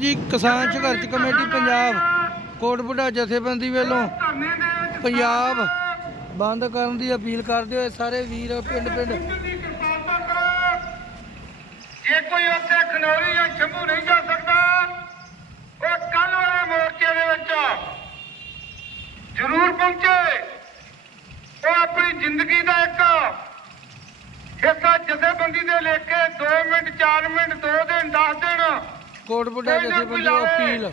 ਜੀ, ਕਿਸਾਨ ਸੰਘਰਸ਼ ਕਮੇਟੀ ਪੰਜਾਬ ਕੋਟਬੁੱਢਾ ਜਥੇਬੰਦੀ ਵੱਲੋਂ ਪੰਜਾਬ ਬੰਦ ਕਰਨ ਦੀ ਅਪੀਲ ਕਰਦੇ ਹੋਏ ਸਾਰੇ ਵੀਰ, ਪਿੰਡ ਪਿੰਡ। ਜੇ ਕੋਈ ਉੱਥੇ ਖਨੌਰੀ ਜਾਂ ਸ਼ੰਭੂ ਨਹੀਂ ਜਾ ਸਕਦਾ, ਉਹ ਕੱਲ ਵਾਲੇ ਮੋਰਚੇ ਦੇ ਵਿੱਚ ਜ਼ਰੂਰ ਪਹੁੰਚੇ। ਉਹ ਆਪਣੀ ਜ਼ਿੰਦਗੀ ਦਾ ਇੱਕ ਹਿੱਸਾ ਜਥੇਬੰਦੀ ਦੇ ਲੈ ਕੇ 2 ਮਿੰਟ 4 ਮਿੰਟ 2 ਦਿਨ 10 ਦਿਨ ਕੋਟਬੁੱਢਾ ਜਥੇਬੰਦੀ ਅਪੀਲ।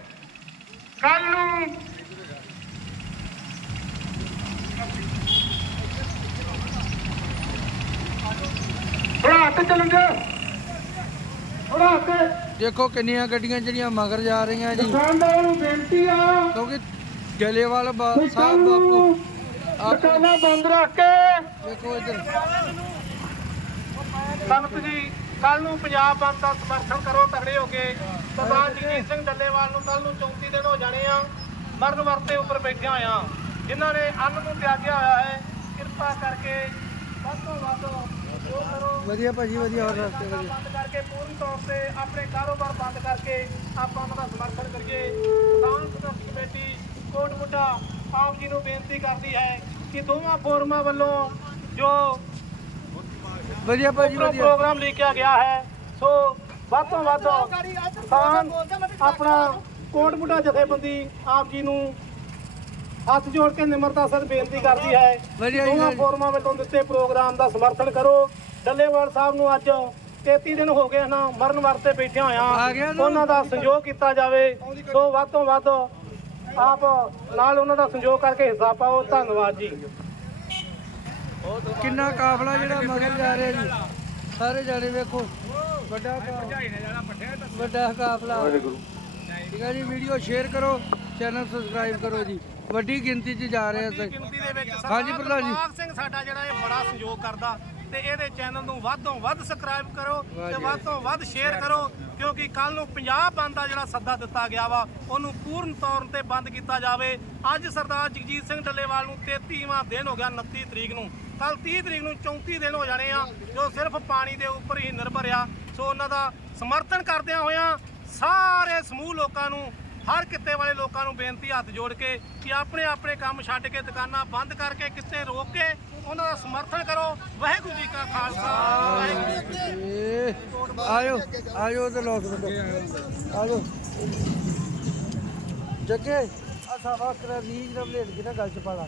ਕੱਲ ਨੂੰ ਥੋੜਾ ਹੱਥ ਚੱਲਣ ਦਿਓ ਥੋੜਾ ਹੱਥ। ਦੇਖੋ ਕਿੰਨੀਆਂ ਗੱਡੀਆਂ ਜਿਹੜੀਆਂ ਮਗਰ ਜਾ ਰਹੀਆਂ ਜੀ। ਦੁਕਾਨਦਾਰਾਂ ਨੂੰ ਬੇਨਤੀ ਆ। ਕਿਉਂਕਿ ਬਾ- ਕੋਈ ਸਾਹਿਬ ਬਾਪੂ ਆਪ ਦੁਕਾਨਾਂ ਬੰਦ ਰੱਖ ਕੇ। ਦੇਖੋ ਇੱਧਰ। ਸੰਗਤ ਜੀ ਕੱਲ ਨੂੰ ਪੰਜਾਬ ਬੰਦ ਦਾ ਸਮਰਥਨ ਕਰੋ ਤਗੜੇ ਹੋ ਕੇ। ਜਗਜੀਤ ਸਿੰਘ ਡੱਲੇਵਾਲ ਨੂੰ ਕੱਲ ਨੂੰ 34 ਦਿਨ ਹੋ ਜਾਣੇ ਆ। ਮਰਨ ਵਰਤੇ ਉੱਪਰ ਬੈਠੇ ਹੋਇਆ। ਜਿਨ੍ਹਾਂ ਨੇ ਅੰਨ ਨੂੰ ਤਿਆਗਿਆ ਹੋਇਆ ਹੈ। ਕਿਰਪਾ ਕਰਕੇ ਵੱਧ ਤੋਂ ਵੱਧ ਜੋ ਕਰੋ। ਵਧੀਆ ਭਾਜੀ ਵਧੀਆ ਹੋਰ ਰਸਤੇ ਵਧੀਆ। ਬੰਦ ਕਰਕੇ ਪੂਰਨ ਤੌਰ ਤੇ ਆਪਣੇ ਕਾਰੋਬਾਰ ਬੰਦ ਕਰਕੇ ਆਪਾਂ ਉਹਨਾਂ ਦਾ ਸਮਰਥਨ ਕਰੀਏ। ਕਿਸਾਨ ਸੰਘਰਸ਼ ਕਮੇਟੀ ਕੋਟਬੁੱਢਾ ਆਪ ਜੀ ਨੂੰ ਬੇਨਤੀ ਕਰਦੀ ਹੈ ਕਿ ਦੋਵਾਂ ਫੋਰਮਾਂ ਵੱਲੋਂ ਜੋ ਵਧੀਆ ਭਾਜੀ ਵਧੀਆ। ਪ੍ਰੋਗਰਾਮ ਲਿਖਿਆ ਗਿਆ ਹੈ ਸੋ ਵੱਧ ਤੋਂ ਵੱਧ ਕਿਸਾਨ ਆਪਣਾ ਕੋਟਬੁੱਢਾ ਜਥੇਬੰਦੀ ਆਪ ਜੀ ਨੂੰ ਹੱਥ ਜੋੜ ਕੇ ਨਿਮਰਤਾ ਸਰ ਬੇਨਤੀ ਕਰਦੀ ਹੈ। ਦੋਵਾਂ। ਫੋਰਮਾਂ ਵੱਲੋਂ ਦਿੱਤੇ ਪ੍ਰੋਗਰਾਮ ਦਾ ਸਮਰਥਨ ਕਰੋ। ਡੱਲੇਵਾਲ ਸਾਹਿਬ ਨੂੰ ਅੱਜ 33 ਦਿਨ ਹੋ ਗਏ ਨਾ ਮਰਨ ਵਰਤੇ ਬੈਠੇ ਹੋਇਆ। ਉਹਨਾਂ ਦਾ ਸੰਯੋਗ ਕੀਤਾ ਜਾਵੇ। ਸੋ ਵੱਧ ਤੋਂ ਵੱਧ ਆਪ ਨਾਲ ਉਹਨਾਂ ਦਾ ਸੰਯੋਗ ਕਰਕੇ ਹਿੱਸਾ ਪਾਓ। ਧੰਨਵਾਦ ਜੀ। ਕਿੰਨਾ ਕਾਫਲਾ ਜਿਹੜਾ ਮਗਰ ਜਾ ਰਿਹਾ ਜੀ। ਸਾਰੇ ਜਾਣੇ ਵੇਖੋ। ਵੱਡਾ ਕਾਫਲਾ। ਠੀਕ ਹੈ ਜੀ ਵੀਡੀਓ ਸ਼ੇਅਰ ਕਰੋ ਚੈਨਲ ਸਬਸਕ੍ਰਾਈਬ ਕਰੋ ਜੀ। ਵੱਡੀ ਗਿਣਤੀ 'ਚ ਜਾ ਰਹੇ ਅਸੀਂ। ਗਿਣਤੀ ਦੇ ਵਿੱਚ ਹਾਂਜੀ ਪ੍ਰਧਾਨ ਜੀ। ਸਿੰਘ ਸਾਡਾ ਜਿਹੜਾ ਇਹ ਬੜਾ ਸਹਿਯੋਗ ਕਰਦਾ। ਤੇ ਇਹਦੇ ਚੈਨਲ ਨੂੰ ਵੱਧ ਤੋਂ ਵੱਧ ਸਬਸਕ੍ਰਾਈਬ ਕਰੋ ਤੇ। ਵੱਧ ਤੋਂ ਵੱਧ ਸ਼ੇਅਰ ਕਰੋ ਕਿਉਂਕਿ ਕੱਲ ਨੂੰ ਪੰਜਾਬ ਬੰਦ ਦਾ ਜਿਹੜਾ ਸੱਦਾ ਦਿੱਤਾ ਗਿਆ ਵਾ ਉਹਨੂੰ ਪੂਰਨ ਤੌਰ ਤੇ ਬੰਦ ਕੀਤਾ ਜਾਵੇ। ਅੱਜ ਸਰਦਾਰ ਜਗਜੀਤ ਸਿੰਘ ਡੱਲੇਵਾਲ ਨੂੰ 33ਵਾਂ ਦਿਨ ਹੋ ਗਿਆ 29 ਤਰੀਕ ਨੂੰ। ਕੱਲ 30 ਤਰੀਕ ਨੂੰ 34 ਦਿਨ ਹੋ ਜਾਣੇ ਆ ਜੋ ਸਿਰਫ ਪਾਣੀ ਦੇ ਉੱਪਰ ਹੀ ਨਿਰਭਰ ਆ। ਸੋ ਉਹਨਾਂ ਦਾ ਸਮਰਥਨ ਕਰਦਿਆਂ ਹੋਇਆਂ ਸਾਰੇ ਸਮੂਹ ਲੋਕਾਂ ਨੂੰ ਹਰ ਕਿੱਤੇ ਵਾਲੇ ਲੋਕਾਂ ਨੂੰ ਬੇਨਤੀ ਹੱਥ ਜੋੜ ਕੇ ਕਿ ਆਪਣੇ ਆਪਣੇ ਕੰਮ ਛੱਡ ਕੇ ਦੁਕਾਨਾਂ ਬੰਦ ਕਰਕੇ ਕਿੱਤੇ ਰੋਕ ਉਹਨਾਂ ਦਾ ਸਮਰਥਨ ਕਰੋ। ਵਾਹਿਗੁਰੂ ਜੀ ਕਾ ਖਾਲਸਾ। ਵਾਹਿਗੁਰੂ ਜੀ ਕੀ ਫਤਿਹ। ਆਇਓ ਆਇਓ ਤੇ ਲੋਕ ਬੰਦੋ ਆਜੋ। ਜੱਗੇ ਆ ਸਾਫਾ ਕਰਾ 20 ਗ੍ਰਾਮ ਲੇਟ ਕੇ ਨਾ ਗੱਲ ਚ ਪਾਲਾ